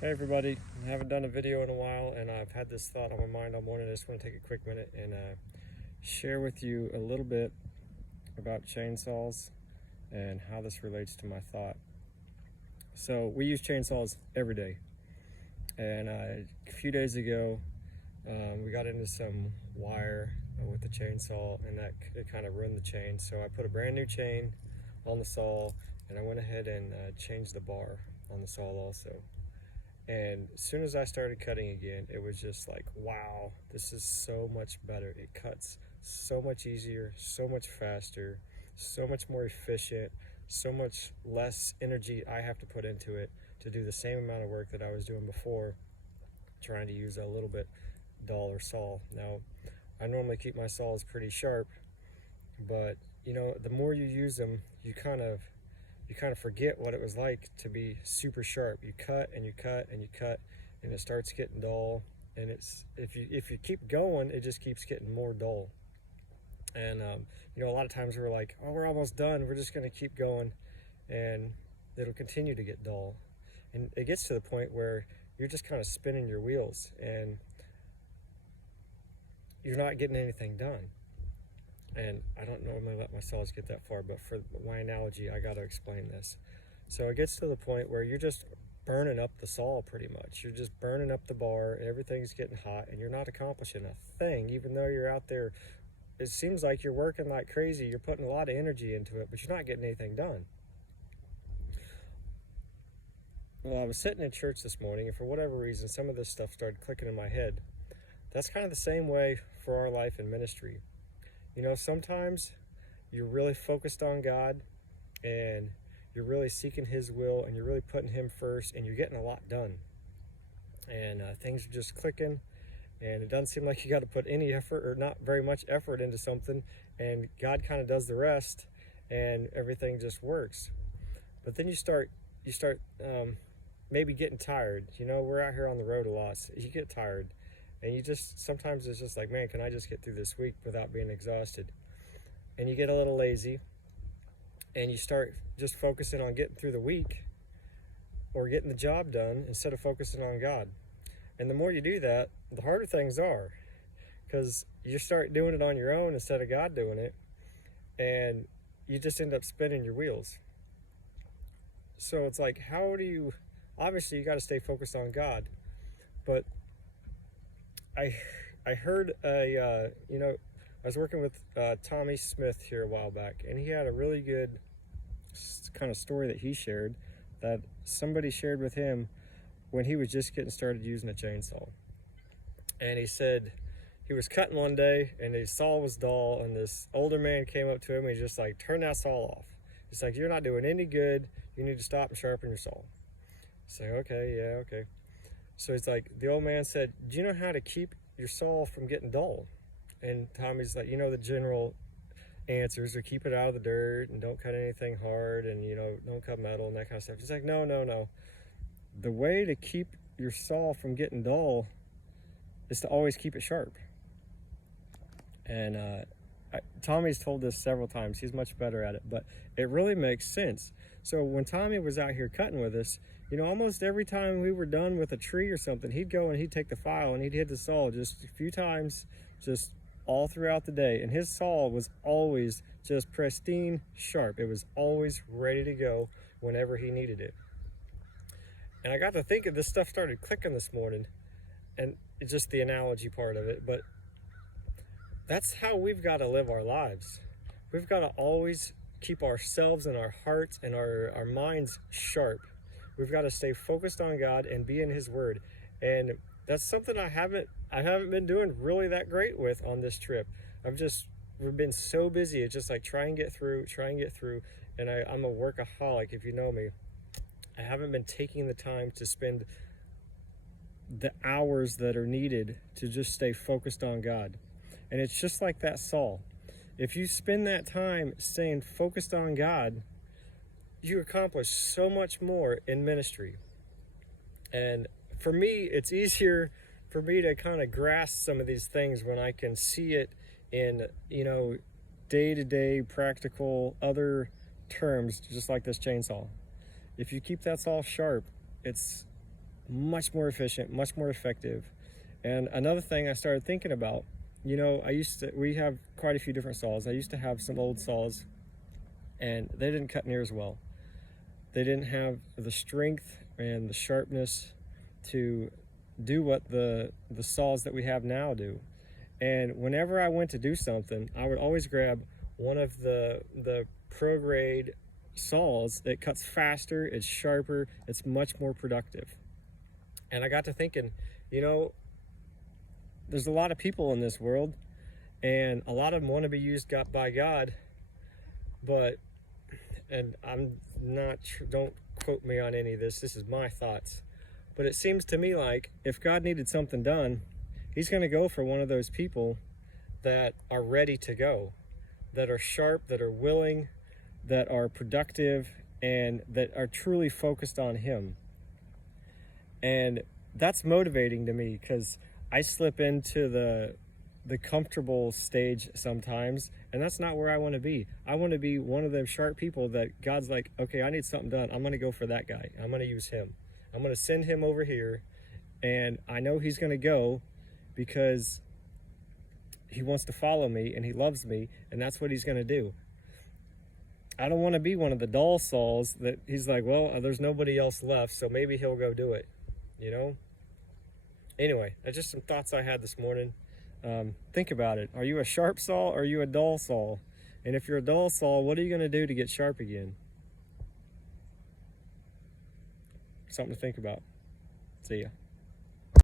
Hey everybody, I haven't done a video in a while and I've had this thought on my mind all morning. I just want to take a quick minute and share with you a little bit about chainsaws and how this relates to my thought. So we use chainsaws every day, and a few days ago we got into some wire with the chainsaw, and it kind of ruined the chain. So I put a brand new chain on the saw, and I went ahead and changed the bar on the saw also. And as soon as I started cutting again, it was just like, wow, this is so much better. It cuts so much easier, so much faster, so much more efficient, so much less energy I have to put into it to do the same amount of work that I was doing before, trying to use a little bit duller saw. Now, I normally keep my saws pretty sharp, but the more you use them, you kind of forget what it was like to be super sharp. You cut and you cut and you cut, and it starts getting dull. And if you keep going, it just keeps getting more dull. And a lot of times we're like, oh, we're almost done. We're just going to keep going, and it'll continue to get dull. And it gets to the point where you're just kind of spinning your wheels, and you're not getting anything done. And I don't normally let my saws get that far, but for my analogy, I got to explain this. So it gets to the point where you're just burning up the saw pretty much. You're just burning up the bar, and everything's getting hot, and you're not accomplishing a thing, even though you're out there. It seems like you're working like crazy. You're putting a lot of energy into it, but you're not getting anything done. Well, I was sitting in church this morning, and for whatever reason, some of this stuff started clicking in my head. That's kind of the same way for our life and ministry. Sometimes you're really focused on God, and you're really seeking His will, and you're really putting Him first, and you're getting a lot done. And things are just clicking, and it doesn't seem like you got to put any effort or not very much effort into something, and God kind of does the rest, and everything just works. But then you start maybe getting tired. We're out here on the road a lot, so you get tired. And sometimes it's just like, man, can I just get through this week without being exhausted? And you get a little lazy, and you start just focusing on getting through the week or getting the job done instead of focusing on God. And the more you do that, the harder things are, because you start doing it on your own instead of God doing it, and you just end up spinning your wheels. So it's like, obviously you got to stay focused on God, but I heard I was working with Tommy Smith here a while back, and he had a really good kind of story that he shared, that somebody shared with him when he was just getting started using a chainsaw. And he said he was cutting one day, and his saw was dull, and this older man came up to him and he just like, turn that saw off. It's like, you're not doing any good. You need to stop and sharpen your saw. Say, okay, yeah, okay. So it's like, the old man said, do you know how to keep your saw from getting dull? And Tommy's like, the general answers are keep it out of the dirt, and don't cut anything hard, and don't cut metal and that kind of stuff. He's like, no. The way to keep your saw from getting dull is to always keep it sharp. And Tommy's told this several times. He's much better at it, but it really makes sense. So when Tommy was out here cutting with us, almost every time we were done with a tree or something, he'd go and he'd take the file and he'd hit the saw just a few times, just all throughout the day. And his saw was always just pristine sharp. It was always ready to go whenever he needed it. And I got to thinking, this stuff started clicking this morning, and it's just the analogy part of it, but that's how we've got to live our lives. We've got to always keep ourselves and our hearts and our minds sharp. We've got to stay focused on God and be in His Word. And that's something I haven't been doing really that great with on this trip. We've been so busy. It's just like try and get through. And I'm a workaholic, if you know me. I haven't been taking the time to spend the hours that are needed to just stay focused on God. And it's just like that saw. If you spend that time staying focused on God, you accomplish so much more in ministry. And for me, it's easier for me to kind of grasp some of these things when I can see it in, day-to-day practical other terms, just like this chainsaw. If you keep that saw sharp, it's much more efficient, much more effective. And another thing I started thinking about, we have quite a few different saws. I used to have some old saws, and they didn't cut near as well. They didn't have the strength and the sharpness to do what the saws that we have now do. And whenever I went to do something, I would always grab one of the pro grade saws that cuts faster, it's sharper, it's much more productive. And I got to thinking, there's a lot of people in this world, and a lot of them want to be used by God, and I'm not sure, don't quote me on any of this is my thoughts, but it seems to me like if God needed something done, he's going to go for one of those people that are ready to go, that are sharp, that are willing, that are productive, and that are truly focused on him. And that's motivating to me, because I slip into the comfortable stage sometimes, and that's not where I want to be. I want to be one of them sharp people that God's like, okay, I need something done. I'm going to go for that guy. I'm going to use him. I'm going to send him over here, and I know he's going to go because he wants to follow me and he loves me, and that's what he's going to do. I don't want to be one of the dull saws that he's like, well, there's nobody else left, so maybe he'll go do it, Anyway, that's just some thoughts I had this morning. Think about it. Are you a sharp saw or are you a dull saw? And if you're a dull saw, what are you going to do to get sharp again? Something to think about. See ya.